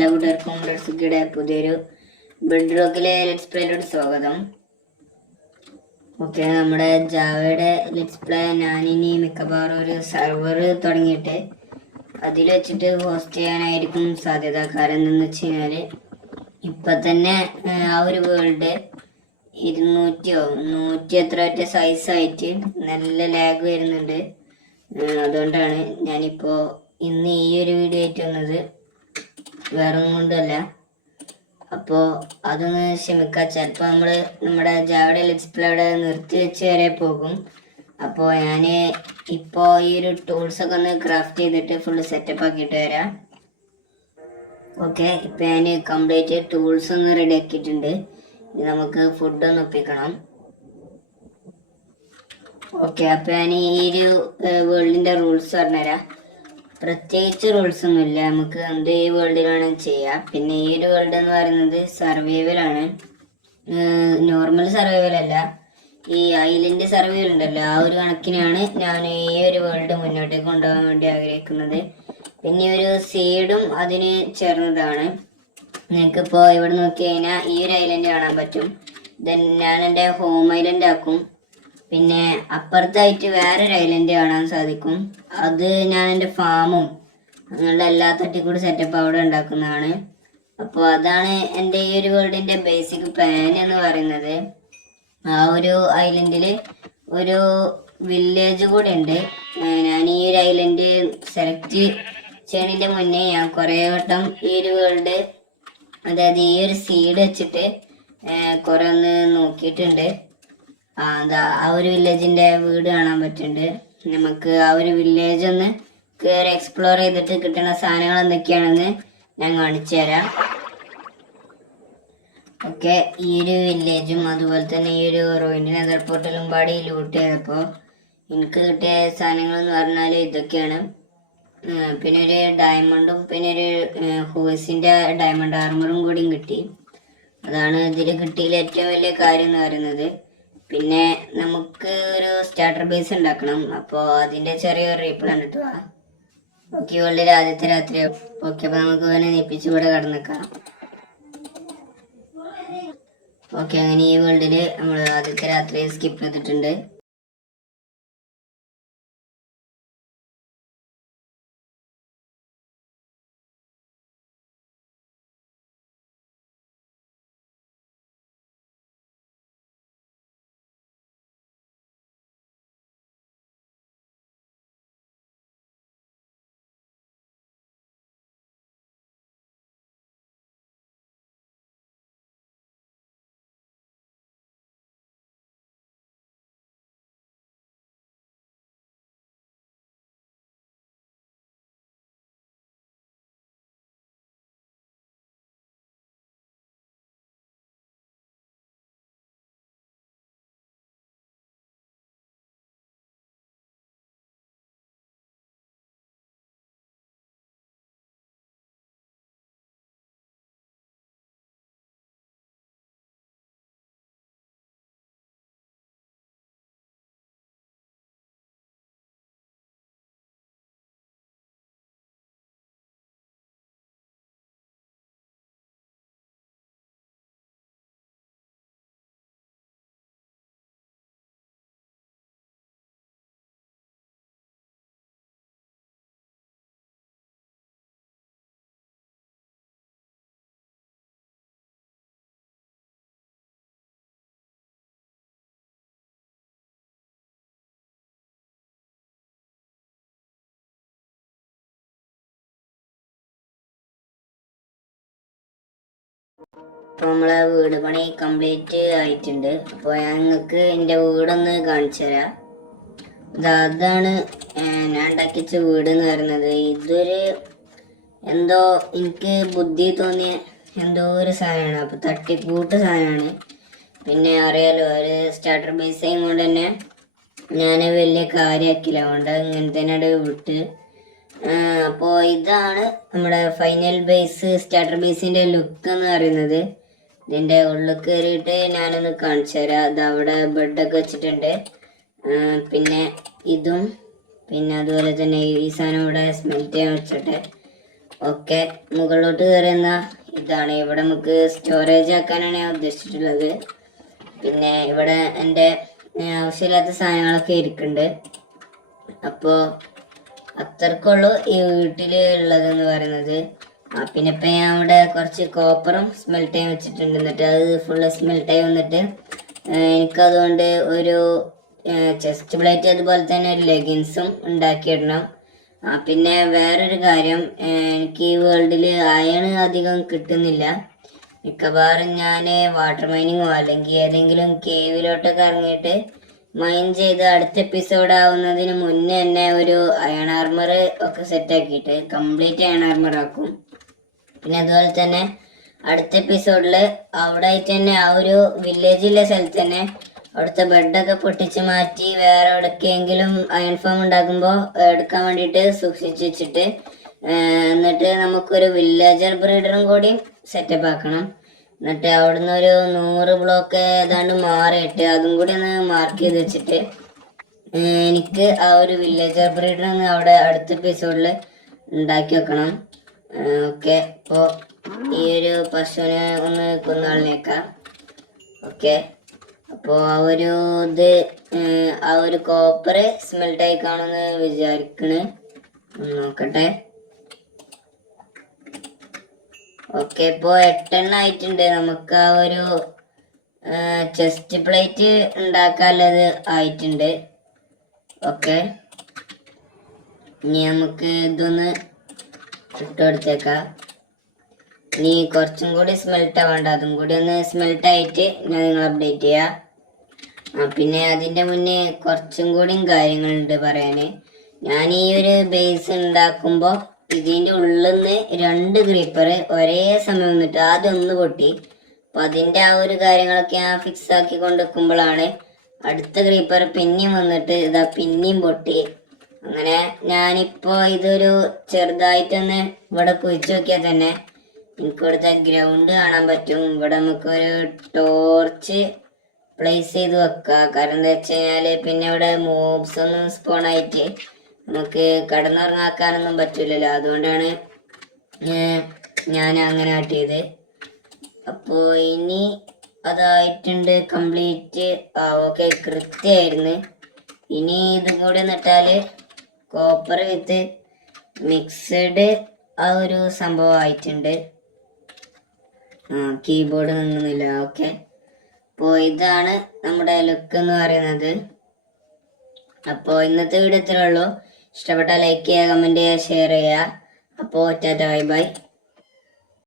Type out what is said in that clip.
എല്ലാ കൂട്ടുകാർക്കും റെഡ്സുക്കിയുടെ പുതിയൊരു ബെഡ് റോക്കിലെ ലെറ്റ്സ് പ്ലേയിലോട്ട് സ്വാഗതം. ഓക്കെ നമ്മുടെ ജാവയുടെ ലെറ്റ്സ് പ്ലേ ഞാനിനി മിക്കവാറും ഒരു സെർവർ തുടങ്ങിയിട്ട് അതിൽ വെച്ചിട്ട് ഹോസ്റ്റ് ചെയ്യാനായിരിക്കും സാധ്യത. കാരണം എന്ന് വെച്ച് കഴിഞ്ഞാൽ ഇപ്പം തന്നെ ആ, ഒരു വേൾഡ് ഇരുന്നൂറ്റിയോ നൂറ്റി എത്ര ഒറ്റ സൈസായിട്ട് നല്ല ലാഗ് വരുന്നുണ്ട്. അതുകൊണ്ടാണ് ഞാനിപ്പോൾ ഇന്ന് ഈ ഒരു വീഡിയോ ആയിട്ട് വേറെ കൊണ്ടല്ല. അപ്പോൾ അതൊന്ന് ക്ഷമിക്കാം. ചിലപ്പോൾ നമ്മൾ നമ്മുടെ ജാവയുടെ ലിസ്റ്റിലവിടെ നിർത്തി വെച്ച് വരെ പോകും. അപ്പോൾ ഞാൻ ഇപ്പോൾ ഈ ഒരു ടൂൾസ് ഒക്കെ ഒന്ന് ക്രാഫ്റ്റ് ചെയ്തിട്ട് ഫുള്ള് സെറ്റപ്പ് ആക്കിയിട്ട് വരാം. ഓക്കെ ഇപ്പം ഞാൻ കംപ്ലീറ്റ് ടൂൾസ് ഒന്ന് റെഡി ആക്കിയിട്ടുണ്ട്. ഇനി നമുക്ക് ഫുഡ് ഒന്ന് ഒപ്പിക്കണം. ഓക്കെ അപ്പം ഞാൻ ഈ ഒരു വേൾഡിന്റെ റൂൾസ് പറഞ്ഞുതരാം. പ്രത്യേകിച്ച് റൂൾസ് ഒന്നുമില്ല. നമുക്ക് എന്ത് ഈ വേൾഡിൽ വേണം ചെയ്യാം. പിന്നെ ഈ ഒരു വേൾഡ് എന്ന് പറയുന്നത് സർവൈവലാണ് നോർമൽ സർവൈവൽ അല്ല. ഈ ഐലൻഡ് സർവൈവൽ ഉണ്ടല്ലോ. ആ ഒരു കണക്കിനാണ് ഞാൻ ഈ ഒരു വേൾഡ് മുന്നോട്ടേക്ക് കൊണ്ടുപോകാൻ വേണ്ടി ആഗ്രഹിക്കുന്നത്. പിന്നെ ഒരു സീഡും അതിന് ചേർന്നതാണ്. നിങ്ങൾക്കിപ്പോൾ ഇവിടെ നോക്കി കഴിഞ്ഞാൽ ഈ ഒരു ഐലൻഡ് കാണാൻ പറ്റും. ദെൻ ഞാൻ എന്റെ ഹോം ഐലൻഡ് ആക്കും. പിന്നെ അപ്പുറത്തായിട്ട് വേറൊരു ഐലൻഡ് കാണാൻ സാധിക്കും. അത് ഞാൻ എന്റെ ഫാമും അങ്ങനെയുള്ള എല്ലാ തട്ടിക്കൂടി സെറ്റപ്പ് അവിടെ ഉണ്ടാക്കുന്നതാണ്. അപ്പോൾ അതാണ് എന്റെ ഈ ഒരു വേൾഡിന്റെ ബേസിക് പ്ലാൻ എന്ന് പറയുന്നത്. ആ ഒരു ഐലൻഡിൽ ഒരു വില്ലേജ് കൂടെ ഉണ്ട്. ഞാൻ ഈ ഒരു ഐലൻഡ് സെലക്ട് ചെയ്യണതിന്റെ മുന്നേ ഞാൻ കുറേ വട്ടം ഈ ഒരു വേൾഡ് അതായത് ഈ ഒരു സീഡ് വെച്ചിട്ട് കുറെ ഒന്ന് നോക്കിയിട്ടുണ്ട്. ആ ഒരു വില്ലേജിന്റെ വീട് കാണാൻ പറ്റുന്നുണ്ട്. നമുക്ക് ആ ഒരു വില്ലേജ് ഒന്ന് കയറി എക്സ്പ്ലോർ ചെയ്തിട്ട് കിട്ടുന്ന സാധനങ്ങൾ എന്തൊക്കെയാണെന്ന് ഞാൻ കാണിച്ചു തരാം. ഓക്കെ ഈ ഒരു വില്ലേജും അതുപോലെ തന്നെ ഈ ഒരു റോയിന്റെ നെതർ പോർട്ടലും പാടി ലൂട്ട് ചെയ്തപ്പോൾ എനിക്ക് കിട്ടിയ സാധനങ്ങൾ എന്ന് പറഞ്ഞാൽ ഇതൊക്കെയാണ്. പിന്നെ ഒരു ഡയമണ്ടും പിന്നെ ഒരു ഹോഴ്സിന്റെ ഡയമണ്ട് ആർമറും കൂടിയും കിട്ടി. അതാണ് ഇതിൽ കിട്ടിയതിൽ ഏറ്റവും വലിയ കാര്യം എന്ന് പറയുന്നത്. പിന്നെ നമുക്ക് ഒരു സ്റ്റാർട്ടർ ബേസ് ഉണ്ടാക്കണം. അപ്പോൾ അതിന്റെ ചെറിയൊരു റീപ്ലാൻ കിട്ടുക ഓക്കെ വേൾഡിൽ ആദ്യത്തെ രാത്രി ഓക്കെ അപ്പോൾ നമുക്ക് ഇവനെ നിപ്പിച്ച് ഇവിടെ കടന്നേക്കാം. ഓക്കെ അങ്ങനെ ഈ വേൾഡിൽ നമ്മൾ ആദ്യത്തെ രാത്രി സ്കിപ്പ് ചെയ്തിട്ടുണ്ട്. അപ്പോൾ നമ്മളെ വീട് പണി കംപ്ലീറ്റ് ആയിട്ടുണ്ട്. അപ്പോൾ ഞാൻ നിങ്ങൾക്ക് എന്റെ വീടൊന്ന് കാണിച്ചു തരാം. അതാണ് ഞാൻ ഉണ്ടാക്കിച്ച വീട് എന്ന് പറയുന്നത്. ഇതൊരു എന്തോ എനിക്ക് ബുദ്ധി തോന്നിയ എന്തോ ഒരു സാധനമാണ്. അപ്പോൾ തട്ടിക്കൂട്ട് സാധനമാണ്. പിന്നെ അറിയാലോ ഒരു സ്റ്റാർട്ടർ ബേസ് കൊണ്ട് തന്നെ ഞാൻ വലിയ കാര്യമാക്കില്ല അതുകൊണ്ട് ഇങ്ങനെ തന്നെ വിട്ട്. അപ്പോൾ ഇതാണ് നമ്മുടെ ഫൈനൽ ബേസ് സ്റ്റാർട്ടർ ബേസിന്റെ ലുക്ക് എന്ന് പറയുന്നത്. ഇതിന്റെ ഉള്ളിൽ കയറിയിട്ട് ഞാനൊന്ന് കാണിച്ചു തരാം. അത് അവിടെ ബെഡൊക്കെ വെച്ചിട്ടുണ്ട്. പിന്നെ ഇതും പിന്നെ അതുപോലെ തന്നെ ഈ സാധനം ഇവിടെ സ്മെൽറ്റ് ചെയ്യാൻ വെച്ചിട്ട് ഓക്കെ മുകളിലോട്ട് കയറുന്ന ഇതാണ്. ഇവിടെ നമുക്ക് സ്റ്റോറേജ് ആക്കാനാണ് ഞാൻ ഉദ്ദേശിച്ചിട്ടുള്ളത്. പിന്നെ ഇവിടെ എന്റെ ആവശ്യമില്ലാത്ത സാധനങ്ങളൊക്കെ ഇരിക്കുന്നുണ്ട്. അപ്പോൾ അത്രക്കുള്ളൂ ഈ വീട്ടിൽ ഉള്ളതെന്ന് പറയുന്നത്. ആ പിന്നെ ഇപ്പം ഞാൻ അവിടെ കുറച്ച് കോപ്പറും ചെയ്യാൻ വെച്ചിട്ടുണ്ട്. എന്നിട്ട് അത് ഫുള്ള് സ്മെൽറ്റ് ആയി വന്നിട്ട് എനിക്കതുകൊണ്ട് ഒരു ചെസ്റ്റ് പ്ലേറ്റ് അതുപോലെ തന്നെ ഒരു ലെഗിൻസും ഉണ്ടാക്കിയിടണം. ആ പിന്നെ വേറൊരു കാര്യം എനിക്ക് ഈ വേൾഡിൽ അയൺ അധികം കിട്ടുന്നില്ല. മിക്കവാറും ഞാൻ വാട്ടർ മൈനിങ്ങോ അല്ലെങ്കിൽ ഏതെങ്കിലും കേവിലോട്ടൊക്കെ ഇറങ്ങിയിട്ട് മൈൻ ചെയ്ത് അടുത്ത എപ്പിസോഡ് ആവുന്നതിന് മുന്നേ തന്നെ ഒരു അയൺ ആർമർ ഒക്കെ സെറ്റ് ആക്കിയിട്ട് കംപ്ലീറ്റ് അയൺ ആർമർ ആക്കും. പിന്നെ അതുപോലെ തന്നെ അടുത്ത എപ്പിസോഡിൽ അവിടെ ആയിട്ട് തന്നെ ആ ഒരു വില്ലേജിലെ സ്ഥലത്ത് തന്നെ അവിടുത്തെ ബെഡൊക്കെ പൊട്ടിച്ച് മാറ്റി വേറെ എവിടേക്കെങ്കിലും അയൺ ഫോം ഉണ്ടാക്കുമ്പോൾ എടുക്കാൻ വേണ്ടിയിട്ട് സൂക്ഷിച്ച് വെച്ചിട്ട് എന്നിട്ട് നമുക്കൊരു വില്ലേജർ ബ്രീഡറും കൂടി സെറ്റപ്പ് ആക്കണം. എന്നിട്ട് അവിടുന്ന് ഒരു നൂറ് ബ്ലോക്ക് ഏതാണ്ട് മാറിയിട്ട് അതും കൂടി ഒന്ന് മാർക്ക് ചെയ്ത് വെച്ചിട്ട് എനിക്ക് ആ ഒരു വില്ലേജർ ബ്രീഡർ ഒന്ന് അവിടെ അടുത്ത എപ്പിസോഡിൽ ഉണ്ടാക്കി വെക്കണം. ഓക്കെ അപ്പോ ഈ ഒരു പശുവിനെ ഒന്ന് കൊന്നാളിനേക്കാം ഓക്കെ. അപ്പോ ആ ഒരു ഇത് ആ ഒരു കോപ്പർ സ്മെൽറ്റ് ആയി കാണുമെന്ന് വിചാരിക്കണ്. നോക്കട്ടെ. ഓക്കെ ഇപ്പോൾ എട്ടെണ്ണ ആയിട്ടുണ്ട്. നമുക്ക് ആ ഒരു ചെസ്റ്റ് പ്ലേറ്റ് ഉണ്ടാക്കാനുള്ളത് ആയിട്ടുണ്ട്. ഓക്കെ. ഇനി നമുക്ക് ഇതൊന്ന് ഇട്ട് കൊടുത്തേക്കാം ഇനി കുറച്ചും കൂടി സ്മെൽറ്റ് ആവേണ്ട അതും കൂടി ഒന്ന് സ്മെൽറ്റ് ആയിട്ട് ഞാൻ നിങ്ങൾ അപ്ഡേറ്റ് ചെയ്യാം. ആ പിന്നെ അതിന്റെ മുന്നേ കുറച്ചും കൂടിയും കാര്യങ്ങളുണ്ട് പറയാന്. ഞാൻ ഈ ഒരു ബേസ് ഉണ്ടാക്കുമ്പോൾ ഇതിന്റെ ഉള്ളിൽ നിന്ന് രണ്ട് ക്രീപ്പർ ഒരേ സമയം വന്നിട്ട് ആദ്യം ഒന്ന് പൊട്ടി. അപ്പം അതിന്റെ ആ ഒരു കാര്യങ്ങളൊക്കെ ഞാൻ ഫിക്സ് ആക്കി കൊണ്ടിരിക്കുമ്പോഴാണ് അടുത്ത ക്രീപ്പർ പിന്നെയും വന്നിട്ട് ഇതാ പിന്നെയും പൊട്ടി. അങ്ങനെ ഞാനിപ്പോ ഇതൊരു ചെറുതായിട്ടൊന്ന് ഇവിടെ കുഴിച്ചു നോക്കിയാൽ തന്നെ എനിക്ക് ഇവിടുത്തെ ഗ്രൗണ്ട് കാണാൻ പറ്റും. ഇവിടെ നമുക്കൊരു ടോർച്ച് പ്ലേസ് ചെയ്ത് വെക്കാം. കാരണം എന്താ വെച്ച് കഴിഞ്ഞാൽ പിന്നെ ഇവിടെ മൂബ്സ് ഒന്നും സ്പോൺ ആയിട്ട് നമുക്ക് കടന്നുറങ്ങാക്കാനൊന്നും പറ്റില്ലല്ലോ അതുകൊണ്ടാണ് ഞാൻ അങ്ങനെ ആട്ടിയത്. അപ്പോൾ ഇനി അതായിട്ടുണ്ട് കംപ്ലീറ്റ് ആ ഓക്കെ കൃത്യമായിരുന്നു ഇനി ഇതും കൂടി നട്ടാൽ കോപ്പർ വിത്ത് മിക്സഡ് ആ ഒരു സംഭവം ആയിട്ടുണ്ട് കീബോർഡ് നിന്നുന്നില്ല ഓക്കെ അപ്പോൾ ഇതാണ് നമ്മുടെ ലുക്ക് എന്ന് പറയുന്നത്. അപ്പോൾ ഇന്നത്തെ വീഡിയോ ഇത്രേ ഉള്ളൂ. ഇഷ്ടപ്പെട്ടാൽ ലൈക്ക് ചെയ്യുക കമന്റ് ചെയ്യുക ഷെയർ ചെയ്യുക. അപ്പോൾ ടാറ്റാ ബൈ ബൈ